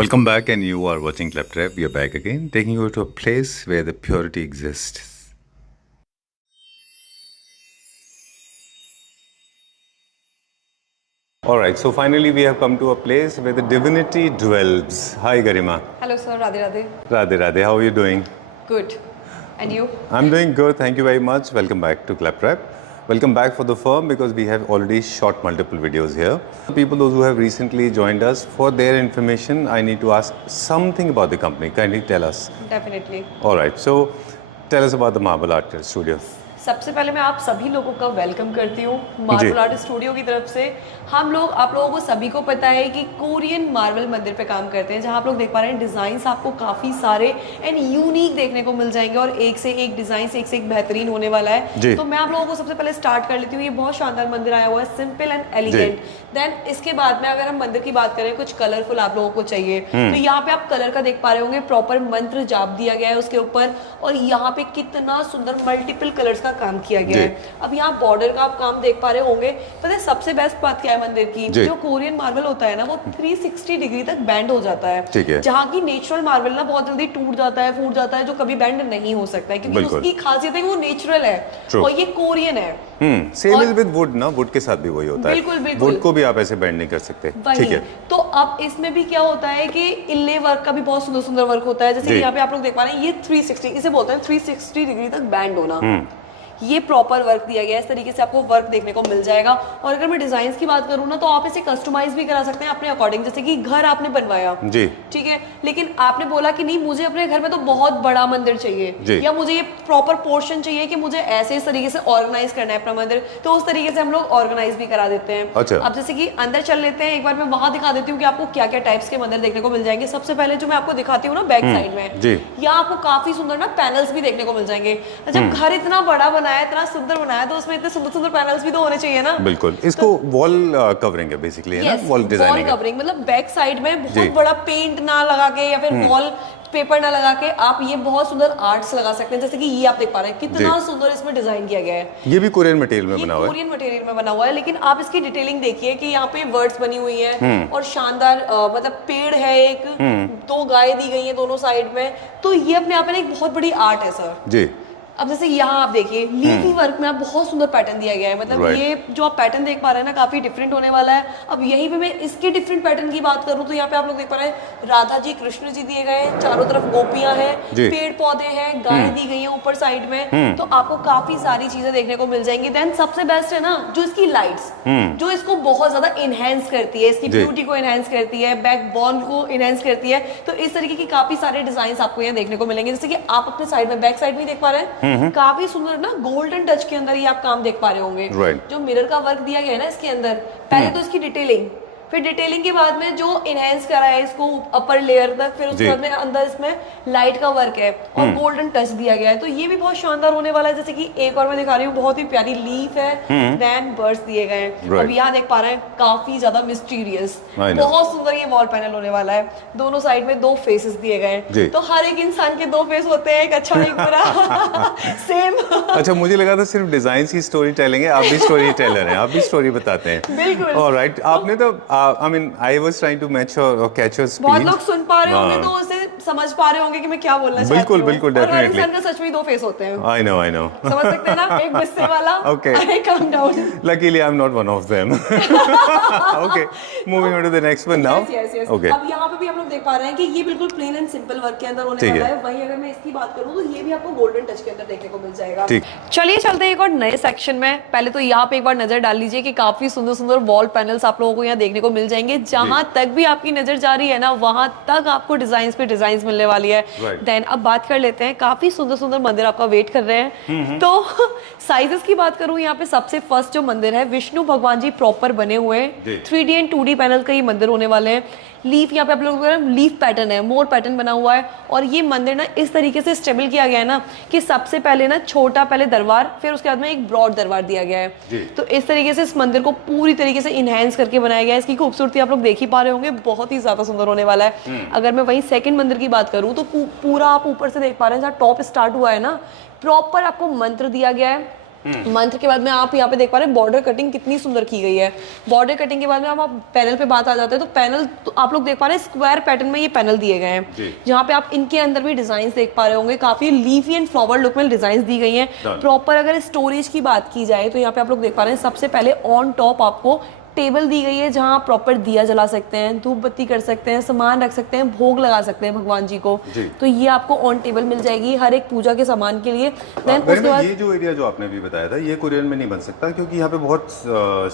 Welcome back, and you are watching Claptrap. We are back again, taking you to a place where the purity exists. Alright, so finally we have come to a place where the divinity dwells. Hi Garima. Hello sir, Radhe Radhe. Radhe Radhe, how are you doing? Good. And you? I'm doing good, thank you very much. Welcome back to Claptrap. Welcome back for the firm because we have already shot multiple videos here. People, those who have recently joined us, for their information, I need to ask something about the company. Kindly tell us. Definitely. Alright, so tell us about the Marble Art Studio. सबसे पहले मैं आप सभी लोगों का welcome करती हूँ marble art studio की तरफ से। हम लोग आप लोगों को सभी को पता है कि कोरियन मार्बल मंदिर पे काम करते हैं, जहाँ आप लोग देख पा रहे हैं डिज़ाइंस आपको काफ़ी सारे एंड यूनिक देखने को मिल जाएंगे और एक से एक डिज़ाइन से एक बेहतरीन होने वाला है। तो मैं आप लोगों को सबसे पहले स्टार्ट कर लेती हूँ। ये बहुत शानदार मंदिर आया हुआ है, सिंपल एंड एलिगेंट। देन इसके बाद में अगर हम मंदिर की बात करें, कुछ कलरफुल आप लोगों को चाहिए तो यहाँ पे आप कलर का देख पा रहे होंगे, प्रॉपर मंत्र जाप दिया गया है उसके ऊपर और यहाँ पे कितना सुंदर मल्टीपल कलर्स का काम किया गया है। अब यहाँ बॉर्डर का आप काम देख पा रहे होंगे। पता है सबसे बेस्ट बात क्या है मंदिर की, जो कोरियन मार्बल होता है ना वो 360 डिग्री तक बैंड हो जाता है, जहाँ की नेचुरल मार्बल ना बहुत जल्दी टूट जाता है, फूट जाता है, जो कभी बैंड नहीं हो सकता है क्योंकि उसकी खासियत है कि वो नेचुरल है और ये कोरियन है। सेम इज विद वुड ना, वुड के साथ भी वही होता है। बिल्कुल बिल्कुल, वुड को भी आप ऐसे बैंड नहीं कर सकते। ठीक है। तो अब इसमें भी क्या होता है कि इनले वर्क का भी बहुत सुंदर सुंदर वर्क होता है, जैसे कि यहाँ पे आप लोग देख पा रहे हैं ये 360, इसे बोलते हैं 360 डिग्री तक बैंड होना। ये प्रॉपर वर्क दिया गया है, इस तरीके से आपको वर्क देखने को मिल जाएगा। और अगर मैं डिजाइन की बात करूँ ना तो आप इसे कस्टमाइज भी करा सकते हैं अपने अकॉर्डिंग, जैसे कि घर आपने बनवाया जी, ठीक है, लेकिन आपने बोला कि नहीं मुझे अपने घर में तो बहुत बड़ा मंदिर चाहिए या मुझे ये प्रॉपर पोर्शन चाहिए कि मुझे ऐसे इस तरीके से ऑर्गेनाइज करना है अपना मंदिर, तो उस तरीके से हम लोग ऑर्गेनाइज भी करा देते हैं। अच्छा। अब जैसे कि अंदर चल लेते हैं, एक बार मैं वहां दिखा देती हूँ कि आपको क्या क्या टाइप्स के मंदिर देखने को मिल जाएंगे। सबसे पहले जो मैं आपको दिखाती हूँ ना बैक साइड में, यहाँ आपको काफी सुंदर ना पैनल्स भी देखने को मिल जाएंगे। जब घर इतना बड़ा बनाया, इतना सुंदर तो उसमें इतने सुंदर सुंदर पैनल्स भी तो होने चाहिए ना। बिल्कुल, इसको वॉल कवरिंग है बेसिकली, है ना, वॉल डिजाइनिंग है। कवरिंग मतलब बैक साइड में बहुत बड़ा पेंट ना लगा के या फिर वॉल पेपर ना लगा के आप ये बहुत सुंदर आर्ट्स लगा सकते हैं। जैसे कि ये आप देख पा रहे हैं कितना सुंदर इसमें डिजाइन किया गया है। ये भी कोरियन मटेरियल में बना हुआ है। कोरियन मटेरियल में बना हुआ है, लेकिन आप इसकी डिटेलिंग देखिए कि यहाँ पे वर्ड्स बनी हुई है और शानदार मतलब पेड़ है, एक दो गाय दी गई है दोनों साइड में, तो ये अपने आप में एक बहुत बड़ी आर्ट है सर जी। अब जैसे यहाँ आप देखिए लीफी वर्क में आप बहुत सुंदर पैटर्न दिया गया है, मतलब ये जो आप पैटर्न देख पा रहे हैं ना काफी डिफरेंट होने वाला है। अब यहीं पे मैं इसके डिफरेंट पैटर्न की बात करूँ तो यहाँ पे आप लोग देख पा रहे हैं राधा जी कृष्ण जी दिए गए हैं, चारों तरफ गोपियां हैं, पेड़ पौधे हैं, गाय दी गई है ऊपर साइड में, तो आपको काफी सारी चीजें देखने को मिल जाएंगी। देन सबसे बेस्ट है ना जो इसकी लाइट्स, जो इसको बहुत ज्यादा इनहेंस करती है, इसकी ब्यूटी को इनहेंस करती है, बैकबोन को इनहेंस करती है। तो इस तरीके की काफी सारे डिजाइन आपको यहाँ देखने को मिलेंगे। जैसे कि आप अपने साइड में बैक साइड में देख पा रहे हैं काफी सुंदर ना गोल्डन टच के अंदर ये आप काम देख पा रहे होंगे। जो मिरर का वर्क दिया गया है ना इसके अंदर, पहले तो इसकी डिटेलिंग, फिर डिटेलिंग के बाद में जो इनहेंस करा है इसको अपर लेयर तक, फिर उसके बाद में अंदर इसमें लाइट का वर्क है और गोल्डन टच दिया गया है, तो ये भी बहुत शानदार होने वाला है। जैसे कि एक और मैं दिखा रही हूँ, बहुत ही प्यारी लीफ है, देन बर्ड्स दिए गए हैं। अब यहाँ देख पा रहे हैं काफी ज्यादा मिस्टीरियस, बहुत सुंदर ये वॉल पैनल होने वाला है। दोनों साइड में दो फेसेस दिए गए हैं, तो हर एक इंसान के दो फेस होते हैं, एक अच्छा एक बुरा सेम। अच्छा, मुझे लगा था सिर्फ डिजाइन की स्टोरी टेलिंग है, आप भी स्टोरी टेलर हैं, आप भी स्टोरी बताते हैं। बिल्कुल। ऑलराइट, आपने तो I mean, I was trying to match or catch your speed. बहुत लोग सुन पा रहे होंगे तो उसे समझ पा रहे होंगे कि मैं क्या बोलना चाहती हूँ। बिल्कुल बिल्कुल, डेफिनेटली। और हर इंसान का सच में दो फेस होते हैं। I know. समझ सकते हैं ना, एक गुस्से वाला, okay. एक calm down. Luckily, I'm not one of them. Okay, moving on to the next one now. Yes. Okay. अब यहाँ पे भी हम लोग देख पा रहे हैं कि ये बिल्कुल प्लेन एंड सिंपल वर्क के अंदर होने वाला है। वहीं अगर मैं इसकी बात करूँ तो ये भी आपको गोल्डन टच के अंदर देखने को मिल जाएगा। चलिए चलते हैं एक और नए सेक्शन में। पहले तो यहाँ पे एक बार नजर डाल लीजिए कि काफी सुंदर सुंदर वॉल पैनल्स आप लोगों को यहाँ देखने को मिल जाएंगे। जहां तक भी आपकी नजर जा रही है ना, वहां तक आपको डिजाइन पे डिजाइन मिलने वाली है। देन अब बात कर लेते हैं, काफी सुंदर सुंदर मंदिर आपका वेट कर रहे हैं। तो साइजेस की बात करूं, यहाँ पे सबसे फर्स्ट जो मंदिर है विष्णु भगवान जी प्रॉपर बने हुए हैं, 3D एंड 2D पैनल का ये मंदिर होने वाले हैं। लीफ यहाँ पे आप लोगों को लीफ पैटर्न है, मोर पैटर्न बना हुआ है और ये मंदिर ना इस तरीके से स्टेबल किया गया है ना कि सबसे पहले ना छोटा पहले दरबार, फिर उसके बाद में एक ब्रॉड दरबार दिया गया है। तो इस तरीके से इस मंदिर को पूरी तरीके से इनहेंस करके बनाया गया है। इसकी खूबसूरती आप लोग देख ही पा रहे होंगे, बहुत ही ज्यादा सुंदर होने वाला है। अगर मैं वहीं सेकंड मंदिर की बात करूँ तो पूरा आप ऊपर से देख पा रहे हैं, जहाँ टॉप स्टार्ट हुआ है ना, प्रॉपर आपको मंत्र दिया गया है, मंत्र के बाद में आप यहाँ पे देख पा रहे हैं बॉर्डर कटिंग कितनी सुंदर की गई है। बॉर्डर कटिंग के बाद में आप पैनल पे बात आ जाते हैं तो पैनल तो आप लोग देख पा रहे हैं स्क्वायर पैटर्न में ये पैनल दिए गए हैं, जहाँ पे आप इनके अंदर भी डिजाइन देख पा रहे होंगे, काफी लीफी एंड फ्लावर लुक में डिजाइन दी गई हैं। प्रॉपर अगर स्टोरेज की बात की जाए तो यहाँ पे आप लोग देख पा रहे हैं सबसे पहले ऑन टॉप आपको टेबल दी गई है, जहाँ आप प्रॉपर दिया जला सकते हैं, धूप बत्ती कर सकते हैं, सामान रख सकते हैं, भोग लगा सकते हैं भगवान जी को। तो ये आपको ऑन टेबल मिल जाएगी हर एक पूजा के सामान के लिए। देन उसके बाद ये जो एरिया जो आपने भी बताया था ये कोरियन में नहीं बन सकता क्योंकि यहाँ पे बहुत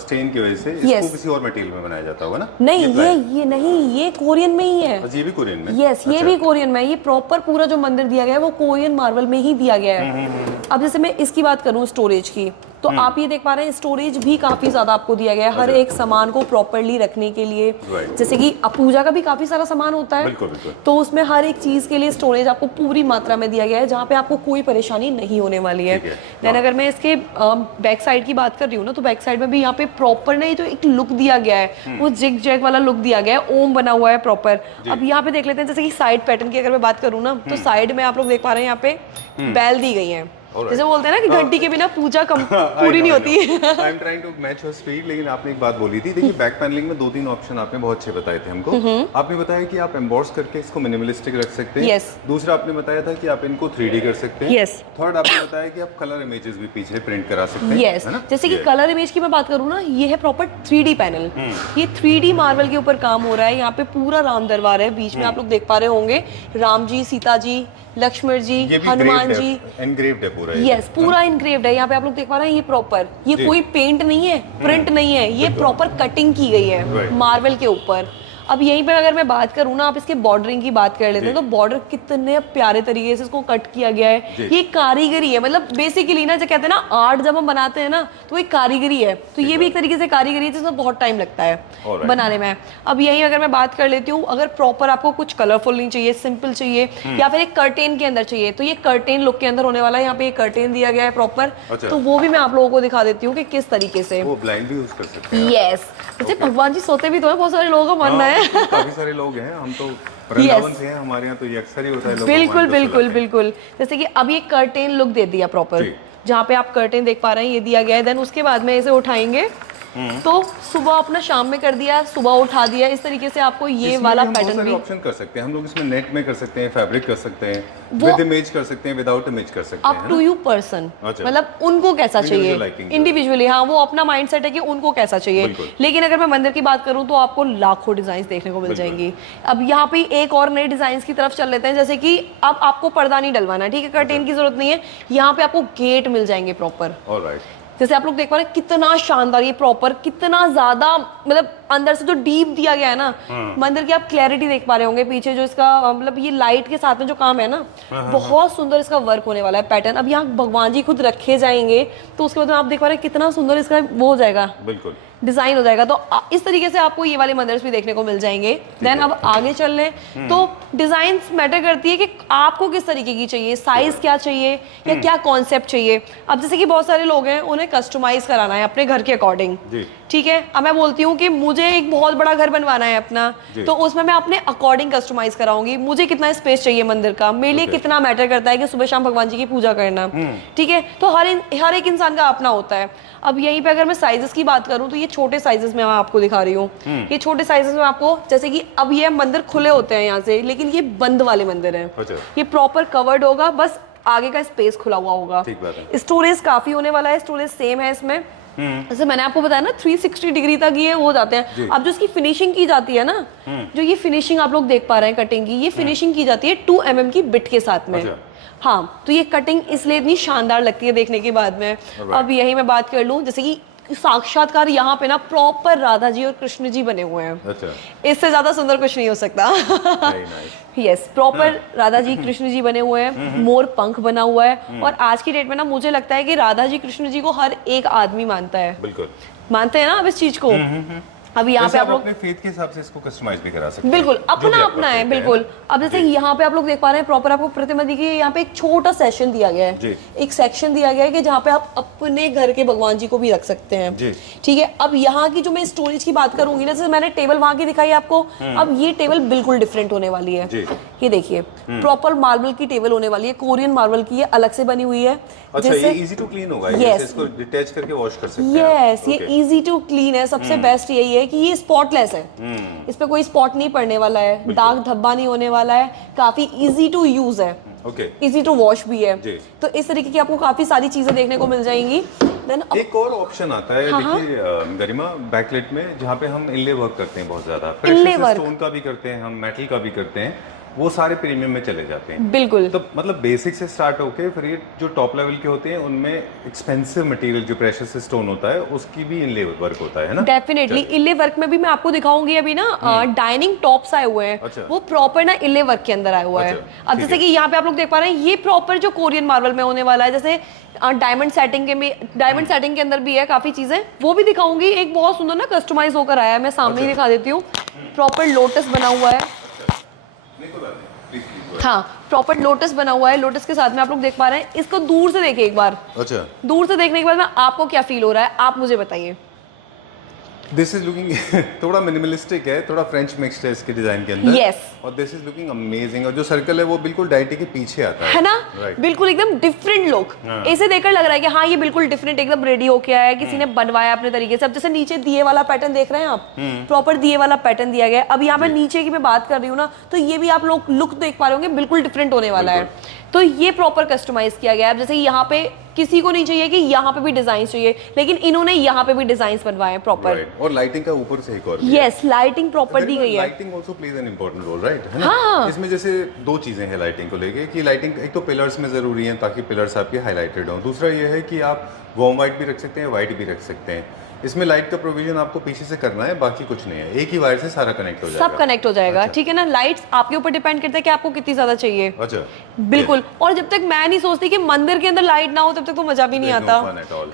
स्टेन की वजह से इसको किसी और मटेरियल में बनाया जाता होगा ना? नहीं, ये नहीं, ये कोरियन में ही है। ये भी कोरियन में? यस, ये भी कोरियन में। ये प्रॉपर पूरा जो मंदिर दिया गया है वो कोरियन मार्बल में ही दिया गया है। अब जैसे मैं इसकी बात करूँ स्टोरेज की, तो आप ये देख पा रहे हैं स्टोरेज भी काफी ज्यादा आपको दिया गया है हर एक सामान को प्रॉपर्ली रखने के लिए। जैसे कि पूजा का भी काफी सारा सामान होता है, बिल्कुल, बिल्कुल। तो उसमें हर एक चीज के लिए स्टोरेज आपको पूरी मात्रा में दिया गया है, जहाँ पे आपको कोई परेशानी नहीं होने वाली है। देन अगर मैं इसके बैक साइड की बात कर रही हूँ ना, तो बैक साइड में भी यहाँ पे प्रॉपर ना जो एक लुक दिया गया है वो जिग जैग वाला लुक दिया गया है, ओम बना हुआ है प्रॉपर। अब यहाँ पे देख लेते हैं जैसे कि साइड पैटर्न की अगर मैं बात करूँ ना, तो साइड में आप लोग देख पा रहे हैं यहाँ पे बैल दी गई है। जैसे बोलते हैं ना कि घंटी के बिना पूजा पूरी नहीं होती। I am trying to match your speed, लेकिन आपने एक बात बोली थी, देखिए बैक पैनलिंग में 2-3 ऑप्शन आपने बहुत अच्छे बताए थे हमको। आपने बताया कि आप एम्बॉस करके इसको मिनिमलिस्टिक रख सकते हैं। दूसरा आपने बताया था कि आप इनको 3D कर सकते हैं। थर्ड आपने बताया कि आप कलर इमेजेस भी पीछे प्रिंट करा सकते हैं। यस, जैसे कि कलर इमेज की मैं बात करूँ ना, ये है प्रॉपर 3D पैनल। ये 3D मार्बल के ऊपर काम हो रहा है। यहाँ पे पूरा राम दरबार है, बीच में आप लोग देख पा रहे होंगे राम जी, सीता जी, लक्ष्मण जी, हनुमान जी, एनग्रेव्ड है पूरा। यस, पूरा इनग्रेव्ड है। यहाँ पे आप लोग देख पा रहे हैं ये प्रॉपर, ये कोई पेंट नहीं है, प्रिंट नहीं है, ये प्रॉपर कटिंग की गई है मार्बल के ऊपर। अब यहीं पर अगर मैं बात करूँ ना, आप इसके बॉर्डरिंग की बात कर लेते हैं, तो बॉर्डर कितने प्यारे तरीके से इसको कट किया गया है। ये कारीगरी है, मतलब बेसिकली ना जो कहते हैं ना आर्ट जब हम बनाते हैं ना तो ये कारीगरी है, तो ये भी एक तरीके से कारीगरी है जिसमें बहुत टाइम लगता है बनाने में। अब यहीं अगर मैं बात कर लेती हूँ, अगर प्रॉपर आपको कुछ कलरफुल नहीं चाहिए, सिंपल चाहिए, या फिर एक कर्टेन के अंदर चाहिए, तो ये कर्टेन लुक के अंदर होने वाला है। यहाँ पे एक कर्टेन दिया गया है प्रॉपर, तो वो भी मैं आप लोगों को दिखा देती हूँ कि किस तरीके से वो ब्लाइंड भी यूज कर सकते हैं। यस, जैसे भगवान जी सोते भी तो है, बहुत सारे लोगों का मानना है। काफी सारे लोग हैं, हम तो वृंदावन से हैं, हमारे यहाँ तो ये अक्सर ही होता है। बिल्कुल बिल्कुल बिल्कुल। जैसे कि अब ये कर्टेन लुक दे दिया प्रॉपर, जहाँ पे आप कर्टेन देख पा रहे हैं ये दिया गया है। देन उसके बाद में इसे उठाएंगे तो सुबह अपना शाम में कर दिया, सुबह उठा दिया, इस तरीके से आपको ये वाला पैटर्न भी ऑप्शन कर सकते हैं हम लोग। इसमें नेट में कर सकते हैं, फैब्रिक कर सकते हैं, विद इमेज कर सकते हैं, विदाउट इमेज कर सकते हैं। अप टू यू पर्सन, मतलब उनको कैसा चाहिए इंडिविजुअली। हाँ, वो अपना माइंडसेट है कि उनको कैसा चाहिए। लेकिन अगर मैं मंदिर की बात करूँ तो आपको लाखों डिजाइन देखने को मिल जाएंगी। अब यहाँ पे एक और नए डिजाइन की तरफ चल लेते हैं, जैसे कि अब आपको पर्दा नहीं डलवाना, ठीक है, कर्टेन की जरूरत नहीं है। यहाँ पे आपको गेट मिल जाएंगे प्रॉपर। ऑलराइट, जैसे आप लोग देख पा रहे हैं कितना शानदार ये प्रॉपर, कितना ज्यादा मतलब अंदर से जो डीप दिया गया है ना मंदिर की, आप क्लैरिटी देख पा रहे होंगे पीछे जो इसका मतलब ये लाइट के साथ में जो काम है ना, बहुत सुंदर इसका वर्क होने वाला है पैटर्न। अब यहाँ भगवान जी खुद रखे जाएंगे तो उसके बाद आप देख पा रहे हैं कितना सुंदर इसका वो हो जाएगा, बिल्कुल डिजाइन हो जाएगा। तो इस तरीके से आपको ये वाले मंदिर भी देखने को मिल जाएंगे। देन अब आगे चल लें तो डिजाइन मैटर करती है कि आपको किस तरीके की चाहिए, साइज क्या चाहिए या क्या कॉन्सेप्ट चाहिए। अब जैसे कि बहुत सारे लोग हैं उन्हें कस्टमाइज कराना है अपने घर के अकॉर्डिंग, ठीक है। अब मैं बोलती हूँ कि मुझे एक बहुत बड़ा घर बनवाना है अपना, तो उसमें मैं अपने अकॉर्डिंग कस्टमाइज कराऊंगी। मुझे कितना स्पेस चाहिए मंदिर का, मेरे लिए कितना मैटर करता है कि सुबह शाम भगवान जी की पूजा करना, ठीक है। तो हर एक इंसान का अपना होता है। अब यहीं पे अगर मैं साइजेस की बात करूं तो ये छोटे साइजेस में मैं आपको दिखा रही हूँ। ये छोटे साइजेस में आपको, जैसे कि अब ये मंदिर खुले होते हैं यहाँ से, लेकिन ये बंद वाले मंदिर हैं। ये प्रॉपर कवर्ड होगा, बस आगे का स्पेस खुला हुआ होगा। स्टोरेज काफी होने वाला है, स्टोरेज सेम है इसमें। जैसे मैंने आपको बताया ना 360 डिग्री तक ये हो जाते हैं। अब जो इसकी फिनिशिंग की जाती है ना, जो ये फिनिशिंग आप लोग देख पा रहे हैं कटिंग की, ये फिनिशिंग की जाती है 2 mm की बिट के साथ में। हाँ, तो ये कटिंग इसलिए इतनी शानदार लगती है देखने के बाद में। अब यही मैं बात कर लूं, जैसे कि साक्षात्कार यहाँ पे ना प्रॉपर राधा जी और कृष्ण जी बने हुए हैं। इससे ज्यादा सुंदर कुछ नहीं हो सकता। यस, प्रॉपर राधा जी कृष्ण जी बने हुए हैं, मोर पंख बना हुआ है। और आज की डेट में ना मुझे लगता है कि राधा जी कृष्ण जी को हर एक आदमी मानता है। बिल्कुल मानते हैं ना आप इस चीज को। अभी यहाँ पे आप लोग अपने फेथ के हिसाब से इसको कस्टमाइज भी करा सकते हैं। बिल्कुल जो भी अपना आप अपना है, करते हैं। बिल्कुल। अब जैसे यहाँ पे आप लोग देख पा रहे हैं प्रॉपर आपको प्रतिमा दी गई है, यहाँ पे एक छोटा सेशन दिया गया है, एक सेक्शन दिया गया है कि जहाँ पे आप अपने घर के भगवान जी को भी रख सकते हैं, ठीक है। अब यहाँ की जो मैं स्टोरेज की बात करूंगी ना, जैसे मैंने टेबल वहां की दिखाई आपको, अब ये टेबल बिल्कुल डिफरेंट होने वाली है। ये देखिए प्रॉपर मार्बल की टेबल होने वाली है, कोरियन मार्बल की, ये अलग से बनी हुई है। अच्छा, ये इजी टू क्लीन होगा, yes, इसको डिटैच करके वॉश कर सकते हैं। यस, ये इजी टू क्लीन है। सबसे बेस्ट यही है कि ये स्पॉटलेस है, इस पे कोई स्पॉट नहीं पड़ने वाला है, दाग धब्बा नहीं होने वाला है, काफी इजी टू यूज है, इजी टू वॉश भी है। तो इस तरीके की आपको काफी सारी चीजें देखने को मिल जाएंगी। एक और ऑप्शन आता है देखिए गरिमा, बैकलाइट में, जहाँ पे हम इनले वर्क करते हैं बहुत ज्यादा, प्रेशियस स्टोन का भी करते हैं हम, मेटल का भी करते हैं, वो सारे प्रीमियम में चले जाते हैं। बिल्कुल। तो मतलब बेसिक से स्टार्ट होके फिर ये जो टॉप लेवल के होते हैं उनमें एक्सपेंसिव मटेरियल जो प्रेशियस स्टोन होता है उसकी भी इनले वर्क होता है ना। डेफिनेटली इनले वर्क में भी मैं आपको दिखाऊंगी अभी ना, डाइनिंग टॉप्स आए हुए हैं। अच्छा। वो प्रॉपर ना इनले वर्क के अंदर आया हुआ है। अब जैसे कि यहाँ पे आप लोग देख पा रहे हैं, ये प्रॉपर जो कोरियन मार्बल में होने वाला है, जैसे डायमंड सेटिंग के अंदर भी है काफी चीजें, वो भी दिखाऊंगी। एक बहुत सुंदर ना कस्टमाइज होकर आया है, मैं सामने ही दिखा देती हूँ। प्रॉपर लोटस बना हुआ है, हाँ प्रॉपर लोटस बना हुआ है। लोटस के साथ में आप लोग देख पा रहे हैं, इसको दूर से देखिए एक बार। अच्छा, दूर से देखने के बाद में आपको क्या फील हो रहा है, आप मुझे बताइए। दिस इज लुकिंग थोड़ा मिनिमलिस्टिक है, थोड़ा फ्रेंच मिक्स्ड है इसके डिजाइन के अंदर। yes. और दिस इज लुकिंग अमेजिंग। और जो सर्कल है वो बिल्कुल डायटी के पीछे आता है ना, बिल्कुल एकदम डिफरेंट लुक। इसे देखकर लग रहा है कि हाँ ये बिल्कुल डिफरेंट, एकदम रेडी होके आया है, किसी ने बनवाया अपने तरीके से। अब जैसे नीचे दिए वाला पैटर्न देख रहे हैं आप, प्रॉपर दिए वाला पैटर्न दिया गया है। अब यहाँ पे नीचे की मैं बात कर रही हूँ ना, तो ये भी आप लोग लुक देख पा रहे होंगे, बिल्कुल डिफरेंट होने वाला है। तो ये प्रॉपर कस्टमाइज किया गया है। अब जैसे यहाँ पे किसी को नहीं चाहिए कि यहाँ पे भी डिजाइन चाहिए, लेकिन इन्होंने यहाँ पे भी डिजाइन बनवाए हैं प्रॉपर। और लाइटिंग का ऊपर से एक और यस, लाइटिंग प्रॉपर दी गई है। Lighting also plays an important role, right, है ना। इसमें जैसे दो चीजें हैं लाइटिंग को लेके, कि लाइटिंग एक तो पिलर्स में जरूरी है ताकि पिलर्स आपके हाईलाइटेड हो। दूसरा ये है कि आप वार्म व्हाइट भी रख सकते हैं, व्हाइट भी रख सकते हैं। इसमें लाइट का प्रोविजन आपको पीछे से करना है, बाकी कुछ नहीं है, एक ही वायर से सारा कनेक्ट हो जाएगा, सब कनेक्ट हो जाएगा। ठीक है ना, लाइट्स आपके ऊपर डिपेंड करता है कि आपको कितनी ज्यादा चाहिए। अच्छा, बिल्कुल। और जब तक मैं नहीं सोचती कि मंदिर के अंदर लाइट ना हो तब तक तो मजा भी नहीं आता,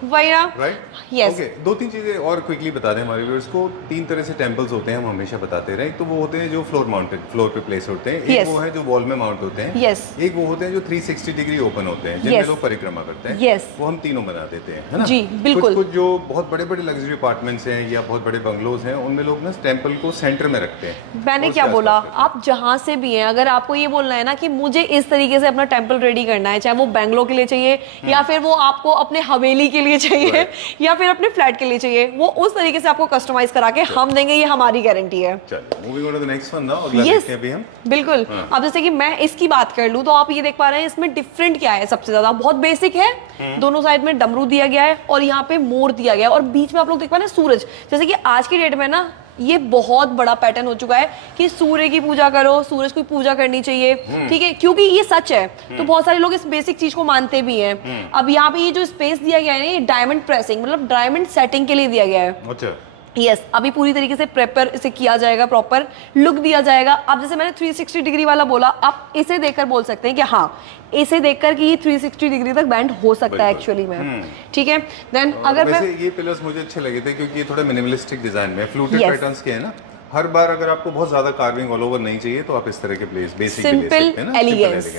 वही ना, राइट। यस। ओके, दो तीन चीजें और क्विकली बता दें हमारे व्यूअर्स को। तीन तरह से टेंपल्स होते हैं, हम हमेशा बताते रहे। तो वो होते हैं जो फ्लोर माउंटेड, फ्लोर पे प्लेस होते हैं। एक वो है जो वॉल में माउंट होते हैं। यस। एक वो होते हैं जो 360 डिग्री ओपन होते हैं, जिनमें लोग परिक्रमा करते हैं। यस। वो हम तीनों बना देते हैं, है ना। जी बिल्कुल। कुछ जो बहुत बड़े बड़े लग्जरी अपार्टमेंट्स हैं या बहुत बड़े बंगलोज हैं, उनमें लोग ना टेंपल को सेंटर में रखते हैं। मैंने क्या बोला, आप जहां से भी हैं, अगर आपको ये बोलना है ना कि मुझे इस तरीके से अपना टेंपल रेडी करना है, चाहे वो बैंगलोर के लिए चाहिए या फिर वो आपको अपने हवेली के लिए चाहिए या फिर अपने फ्लैट के लिए चाहिए, वो उस तरीके से आपको कस्टमाइज करा के हम देंगे, ये हमारी गारंटी है। Moving on to the next one now, अगला देखते हैं अभी हम। बिल्कुल। अब जैसे कि मैं इसकी बात कर लूं तो आप ये देख पा रहे हैं, इसमें डिफरेंट क्या है। सबसे ज्यादा बहुत बेसिक है, दोनों साइड में डमरू दिया गया है और यहाँ पे मोर दिया गया है, और बीच में आप लोग देख पा रहे हैं सूरज। जैसे कि आज की डेट में ना ये बहुत बड़ा पैटर्न हो चुका है कि सूर्य की पूजा करो, सूरज की पूजा करनी चाहिए, ठीक है, क्योंकि ये सच है। तो बहुत सारे लोग इस बेसिक चीज को मानते भी हैं। अब यहाँ पे ये जो स्पेस दिया गया है ना, ये डायमंड प्रेसिंग मतलब डायमंड सेटिंग के लिए दिया गया है। अच्छा, यस, अभी पूरी तरीके से प्रेपर इसे किया जाएगा, प्रॉपर लुक दिया जाएगा। अब जैसे मैंने 360 डिग्री वाला बोला, आप इसे देखकर बोल सकते हैं कि हाँ, इसे देखकर कि ये 360 डिग्री तक बैंड हो सकता है एक्चुअली में, ठीक है। देन अगर मैं ये पिलर्स मुझे अच्छे लगे थे क्योंकि ये थोड़ा मिनिमलिस्टिक डिजाइन में फ्लूटेड पैटर्न्स के हैं ना। हर बार अगर आपको बहुत ज्यादा कार्विंग ऑल ओवर नहीं चाहिए तो आप इस तरह के प्लेस बेसिक सिंपल एलिगेंस,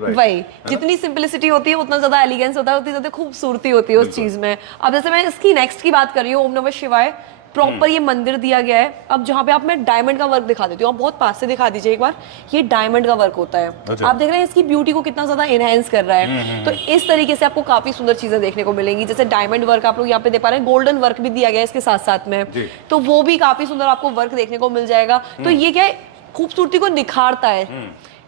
वही है जितनी सिंपलिसिटी होती है उतना ज्यादा एलिगेंस होता है, उतनी ज्यादा खूबसूरती होती है उस चीज में। अब जैसे मैं इसकी नेक्स्ट की बात कर रही हूँ, ओम नमः शिवाय, प्रॉपर ये मंदिर दिया गया है। अब जहाँ पे आप मैं डायमंड का वर्क दिखा देती हूँ, आप बहुत पास से दिखा दीजिए एक बार। ये डायमंड का वर्क होता है। अच्छा। आप देख रहे हैं इसकी ब्यूटी को कितना ज्यादा एनहांस कर रहा है। तो इस तरीके से आपको काफी सुंदर चीजें देखने को मिलेंगी। जैसे डायमंड वर्क आप लोग यहाँ पे देख पा रहे हैं, गोल्डन वर्क भी दिया गया है इसके साथ साथ में, तो वो भी काफी सुंदर आपको वर्क देखने को मिल जाएगा। तो ये क्या है, खूबसूरती को निखारता है।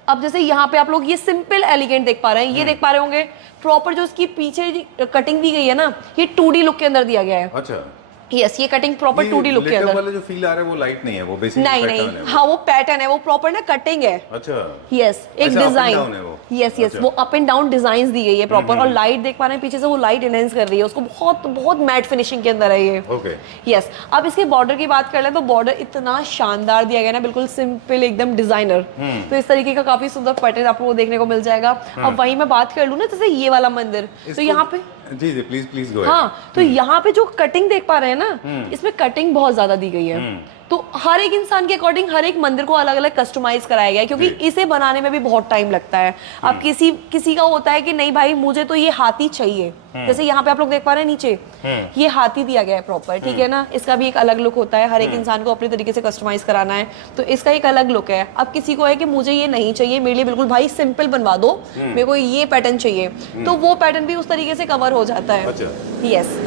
अब जैसे यहाँ पे आप लोग ये सिंपल एलिगेंट देख पा रहे हैं, ये देख पा रहे होंगे प्रॉपर जो इसकी पीछे कटिंग दी गई है ना, ये 2D लुक के अंदर दिया गया है। अच्छा, यस, ये कटिंग प्रॉपर 2D लुक के अंदर। वाला जो फील आ रहा है वो लाइट नहीं है, वो बेसिक नहीं नहीं, हाँ वो पैटर्न है, वो प्रॉपर ना कटिंग है। अच्छा, यस, एक डिजाइन, यस यस, वो अप एंड डाउन डिजाइन दी गई है प्रॉपर। और लाइट देख पा रहे हैं पीछे से, वो लाइट एनहेंस कर रही है उसको, बहुत बहुत मैट फिनिशिंग के अंदर है ये। Okay, yes. अब इसके बॉर्डर की बात कर ले तो बॉर्डर इतना शानदार दिया गया ना, बिल्कुल सिंपल एकदम डिजाइनर। तो इस तरीके का काफी सुंदर पैटर्न आपको देखने को मिल जाएगा। अब वहीं मैं बात कर लूँ ना, जैसे ये वाला मंदिर, तो यहाँ पे जी जी, प्लीज प्लीज गो। हाँ, तो यहाँ पे जो कटिंग देख पा रहे हैं ना, इसमें कटिंग बहुत ज्यादा दी गई है। तो हर एक इंसान के अकॉर्डिंग हर एक मंदिर को अलग अलग कस्टमाइज कराया गया है, क्योंकि इसे बनाने में भी बहुत टाइम लगता है। अब किसी का होता है कि नहीं भाई मुझे तो ये हाथी चाहिए, जैसे यहाँ पे आप लोग देख पा रहे हैं नीचे ये हाथी दिया गया है प्रॉपर, ठीक है ना। इसका भी एक अलग लुक होता है, हर एक इंसान को अपने तरीके से कस्टमाइज कराना है, तो इसका एक अलग लुक है। अब किसी को है कि मुझे ये नहीं चाहिए, मेरे लिए बिल्कुल भाई सिंपल बनवा दो, मेरे को ये पैटर्न चाहिए, तो वो पैटर्न भी उस तरीके से कवर हो जाता है। यस।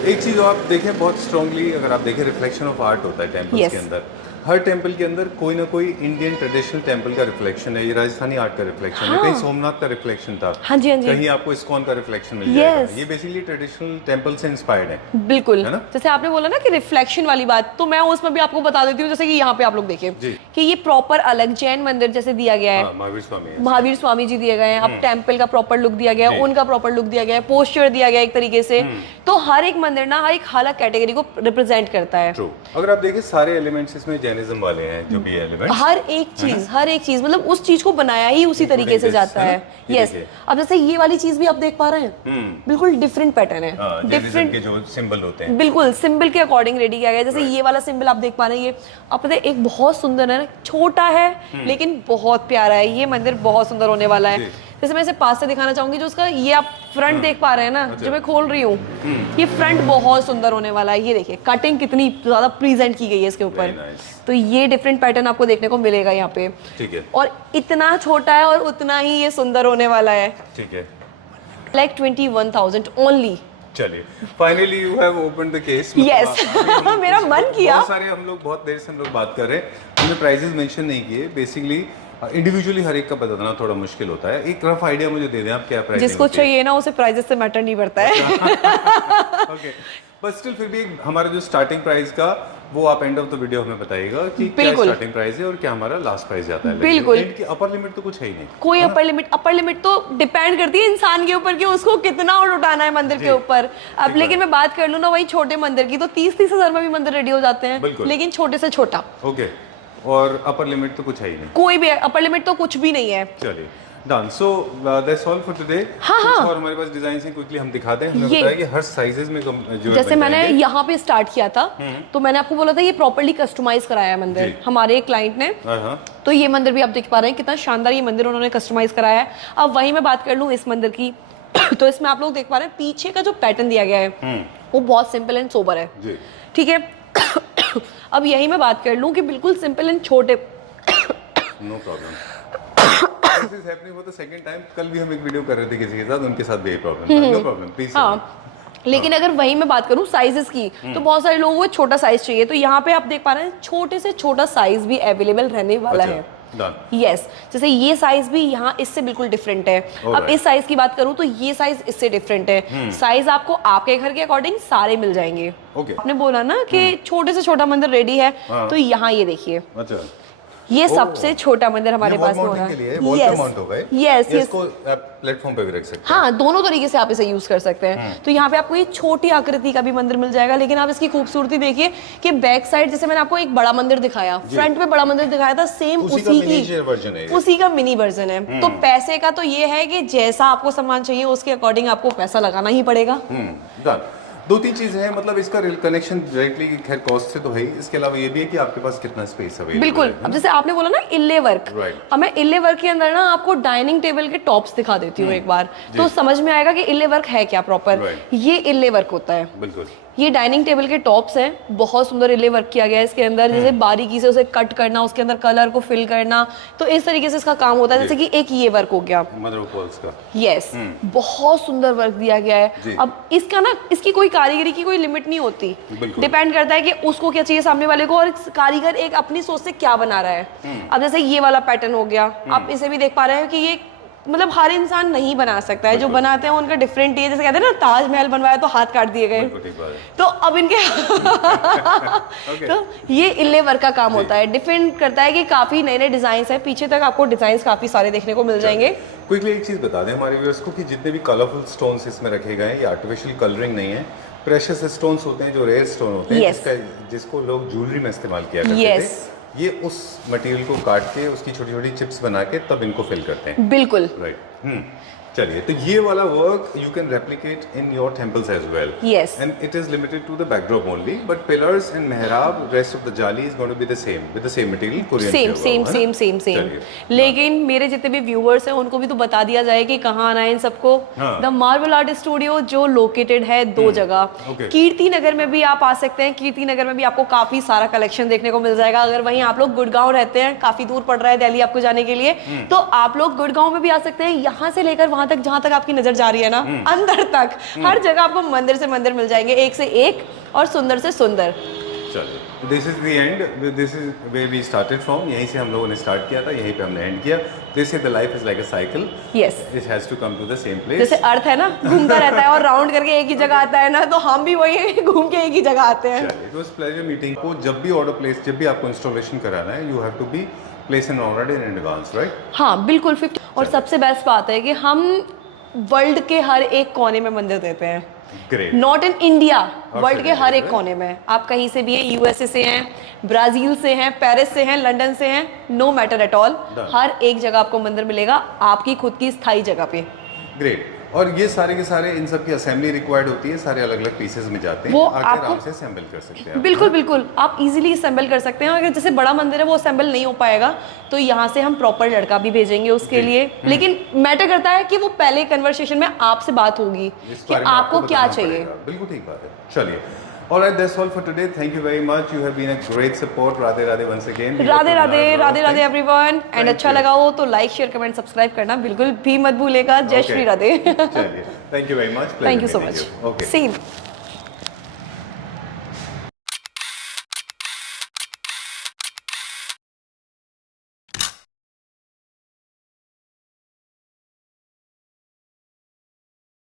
एक चीज आप देखें बहुत स्ट्रांगली, अगर आप देखें रिफ्लेक्शन ऑफ आर्ट होता है टेम्पल्स के अंदर। हर टेम्पल के अंदर कोई ना कोई इंडियन ट्रेडिशनल टेम्पल का रिफ्लेक्शन है, ये राजस्थानी आर्ट का रिफ्लेक्शन है, कहीं सोमनाथ का रिफ्लेक्शन था, हाँ जी, हाँ जी, कहीं आपको इस्कॉन का रिफ्लेक्शन मिल जाएगा। ये बेसिकली ट्रेडिशनल टेम्पल से इंस्पायर्ड है। बिल्कुल, है ना? जैसे आपने बोला ना कि रिफ्लेक्शन वाली बात, तो मैं उसमें भी आपको बता देती हूँ। जैसे कि यहाँ पे आप लोग देखिए कि ये प्रॉपर अलग जैन मंदिर जैसे दिया गया है, महावीर स्वामी जी दिए गए हैं। अब टेम्पल का प्रॉपर लुक दिया गया है, उनका प्रॉपर लुक दिया गया है, पोस्चर दिया गया है एक तरीके से। तो हर एक मंदिर ना हर एक अलग कैटेगरी को रिप्रेजेंट करता है। अगर आप देखिए सारे एलिमेंट्स इसमें जैनिज्म वाले हैं, जो भी एलिमेंट्स, हर एक चीज मतलब उस चीज को बनाया ही उसी तरीके से जाता है। यस। अब जैसे ये वाली चीज भी आप देख पा रहे हैं, बिल्कुल डिफरेंट पैटर्न है, डिफरेंट के जो सिंबल होते हैं, बिल्कुल सिंबल के अकॉर्डिंग रेडी किया गया है। जैसे ये वाला सिंबल आप देख पा रहे हैं, ये आप पता है एक बहुत सुंदर है, छोटा है लेकिन बहुत प्यारा है। ये मंदिर बहुत सुंदर होने वाला है। जैसे मैं इसे पास से दिखाना चाहूंगी, जो उसका ये आप फ्रंट देख पा रहे हैं ना, जो मैं खोल रही हूँ, ये फ्रंट बहुत सुंदर होने वाला है। ये देखिए कटिंग कितनी ज्यादा प्रेजेंट की गई है इसके ऊपर। तो ये डिफरेंट पैटर्न आपको देखने को मिलेगा यहाँ पे, ठीक है। और इतना छोटा है और उतना ही ये सुंदर होने वाला है, ठीक है। Like 21,000 only. चलिए, finally you have opened the case. Yes, मेरा मन किया। बहुत सारे हम लोग बहुत देर से हम लोग बात कर रहे हैं, हमने प्राइसेस मेंशन नहीं किए। बेसिकली इंडिविजुअली हर एक का बताना थोड़ा मुश्किल होता है। एक रफ आइडिया मुझे दे दें आप, क्या प्राइस जिसको चाहिए ना उसे प्राइसेस से मैटर नहीं पड़ता है। ओके, बट स्टिल फिर भी हमारा जो स्टार्टिंग प्राइस का वो आप एंड ऑफ द वीडियो हमें बताइएगा कि क्या स्टार्टिंग प्राइस है और क्या हमारा लास्ट प्राइस जाता है। बिल्कुल, अपर लिमिट तो कुछ है ही नहीं, कोई अपर लिमिट तो डिपेंड करती है इंसान के ऊपर कि उसको कितना और उठाना है मंदिर के ऊपर। अब लेकिन मैं बात कर लूँ ना वही छोटे मंदिर की, तो 30-30 हजार में भी मंदिर रेडी हो जाते हैं, लेकिन छोटे से छोटा। ओके, और अपर लिमिट तो कुछ है ही नहीं, कोई भी अपर लिमिट तो कुछ भी नहीं है। चलिए done. So that's all for today. और हमारे पास डिजाइन से क्विकली हम दिखाते हैं। हमने बताया कि हर साइजेस में जो जैसे मैंने यहाँ पे स्टार्ट किया था, तो मैंने आपको बोला था ये प्रॉपर्ली कस्टमाइज कराया है मंदिर हमारे क्लाइंट ने। तो ये मंदिर भी आप देख पा रहे हैं कितना शानदार ये मंदिर उन्होंने कस्टमाइज कराया है। अब वही मैं बात कर लूँ इस मंदिर की, तो इसमें आप लोग देख पा रहे हैं पीछे का जो पैटर्न दिया गया है वो बहुत सिंपल एंड सोबर है, ठीक है। अब यही मैं बात कर लूँ कि बिल्कुल सिंपल एंड छोटे, no problem, this is happening for the second time. कल भी हम एक वीडियो कर रहे थे किसी के साथ, उनके साथ भी यही प्रॉब्लम था। No problem, please. लेकिन अगर वही मैं बात करूं साइजेस की, तो बहुत सारे लोगों को छोटा साइज चाहिए, तो यहाँ पे आप देख पा रहे हैं छोटे से छोटा साइज भी अवेलेबल रहने वाला है। यस, जैसे ये साइज भी यहाँ इससे बिल्कुल डिफरेंट है। अब इस साइज की बात करूं तो ये साइज इससे डिफरेंट है। साइज आपको आपके घर के अकॉर्डिंग सारे मिल जाएंगे। आपने बोला ना कि छोटे से छोटा मंदिर रेडी है, तो यहाँ ये देखिए ये सबसे छोटा मंदिर हमारे पास हो रहा है। यस, इसको प्लेटफॉर्म पे भी रख सकते हैं। हाँ, दोनों तरीके से आप इसे यूज कर सकते हैं। तो यहाँ पे आपको ये छोटी आकृति का भी मंदिर मिल जाएगा, लेकिन आप इसकी खूबसूरती देखिए कि बैक साइड, जैसे मैंने आपको एक बड़ा मंदिर दिखाया, फ्रंट में बड़ा मंदिर दिखाया था, सेम उसी का मिनी वर्जन है। तो पैसे का तो ये है कि जैसा आपको सामान चाहिए उसके अकॉर्डिंग आपको पैसा लगाना ही पड़ेगा। 2-3 चीजें हैं, मतलब इसका कनेक्शन डायरेक्टली खैर कॉस्ट से तो है ही, इसके अलावा ये भी है कि आपके पास कितना स्पेस अवेलेबल है। बिल्कुल, अब जैसे आपने बोला ना इल्ले वर्क, अब मैं इल्ले वर्क के अंदर ना आपको डाइनिंग टेबल के टॉप्स दिखा देती हूँ एक बार, तो समझ में आएगा कि इल्ले वर्क है क्या प्रॉपर। ये इल्ले वर्क होता है, बिल्कुल। ये डाइनिंग टेबल के टॉप्स हैं, बहुत सुंदर इल्ले वर्क किया गया है इसके अंदर, जैसे बारीकी से उसे कट करना, उसके अंदर कलर को फिल करना, तो इस तरीके से इसका काम होता है। जैसे कि एक ये वर्क हो गया मदर ऑफ पर्ल्स का, यस, बहुत सुंदर वर्क दिया गया है। अब इसका ना इसकी कोई कारीगरी की कोई लिमिट नहीं होती, डिपेंड करता है कि उसको क्या चाहिए सामने वाले को, और कारीगर एक अपनी सोच से क्या बना रहा है। अब जैसे ये वाला पैटर्न हो गया, आप इसे भी देख पा रहे हैं कि ये मतलब हर इंसान नहीं बना सकता है, जो बनाते हैं उनका डिफरेंट है। जैसे कहते हैं ना ताजमहल बनवाया तो हाथ काट दिए गए, तो अब इनके तो ये इल्ले वर्क का काम होता है। डिपेंड करता है कि काफी नए नए डिजाइन है, पीछे तक आपको डिजाइन काफी सारे देखने को मिल जाएंगे। क्विकली एक चीज बता दें हमारे व्यूअर्स को कि जितने भी कलरफुल स्टोन्स इसमें रखे गए हैं, ये आर्टिफिशियल कलरिंग नहीं है, प्रेशियस स्टोन्स होते हैं, जो रेयर स्टोन होते हैं, जिसको लोग ज्वेलरी में इस्तेमाल किया करते थे। ये उस मटेरियल को काट के उसकी छोटी छोटी चिप्स बना के तब इनको फिल करते हैं। बिल्कुल, राइट। चलिए, तो ये वाला work you can replicate in your temples as well. Yes. And it is limited to the backdrop only, but pillars and mehrab, rest of the jali is going to be the same with the same material. Korean same किया same हुआ, है same ना? Same same चलिए, लेकिन मेरे जितने भी viewers हैं उनको भी तो बता दिया जाए कि कहाँ आना है इन सबको। हाँ। द मार्बल आर्ट स्टूडियो जो लोकेटेड है दो जगह, okay. कीर्ति नगर में भी आप आ सकते हैं। कीर्ति नगर में भी आपको काफी सारा कलेक्शन देखने को मिल जाएगा। अगर वहीं आप लोग गुड़गांव रहते हैं, काफी दूर पड़ रहा है दिल्ली आपको जाने के लिए, तो आप लोग गुड़गांव में भी आ सकते हैं। यहाँ से लेकर वहां तक जहां तक आपकी नजर जा रही है ना, अंदर तक हर जगह आपको मंदिर से मंदिर मिल जाएंगे, एक से एक और सुंदर से सुंदर। चलिए, this is the end, this is way we started from. यहीं से हम लोगों ने स्टार्ट किया था, यहीं पे हमने एंड किया। This is the life is like a cycle, yes, it has to come to the same place. जैसे अर्थ है ना, घूमता रहता है और राउंड करके एक ही जगह आता है ना, तो हम भी वही घूम के एक ही जगह आते हैं। इट वाज प्लेजर मीटिंग को। जब भी ऑर्डर प्लेस, जब भी आपको इंस्टॉलेशन कराना है, you have to be place an order in advance, right? हाँ बिल्कुल 50। और सबसे बेस्ट बात है कि हम वर्ल्ड के हर एक कोने में मंदिर देते हैं। Great. Not in India, world के हर एक right? कोने में। आप कहीं से भी हैं, यूएसए से हैं, ब्राजील से हैं, पेरिस से हैं, लंदन से हैं, no matter at all, Done. हर एक जगह आपको मंदिर मिलेगा, आपकी खुद की स्थायी जगह पे। ग्रेट। और ये सारे के सारे, इन सब की असेंबली रिक्वायर्ड होती है, सारे अलग अलग पीसेस में जाते हैं, वो आके आपको आराम से असेंबल कर सकते हैं। बिल्कुल बिल्कुल, आप इजीली असेंबल कर सकते हैं। अगर जैसे बड़ा मंदिर है वो असेंबल नहीं हो पाएगा, तो यहाँ से हम प्रॉपर लड़का भी भेजेंगे उसके लिए। लेकिन मैटर करता है कि वो पहले कन्वर्सेशन में आपसे बात होगी इस कि बारे में आपको क्या बताना चाहिए। पड़ेगा। बिल्कुल ठीक बात है। चलिए, alright, that's all for today. Thank you very much, you have been a great support. Radhe Radhe once again. Radhe Radhe Radhe Radhe everyone. And अच्छा लगा हो तो लाइक शेयर कमेंट सब्सक्राइब करना बिल्कुल भी मत भूलेगा। जय श्री राधे। चलिए, thank you very much. Thank you so much. Okay. Same.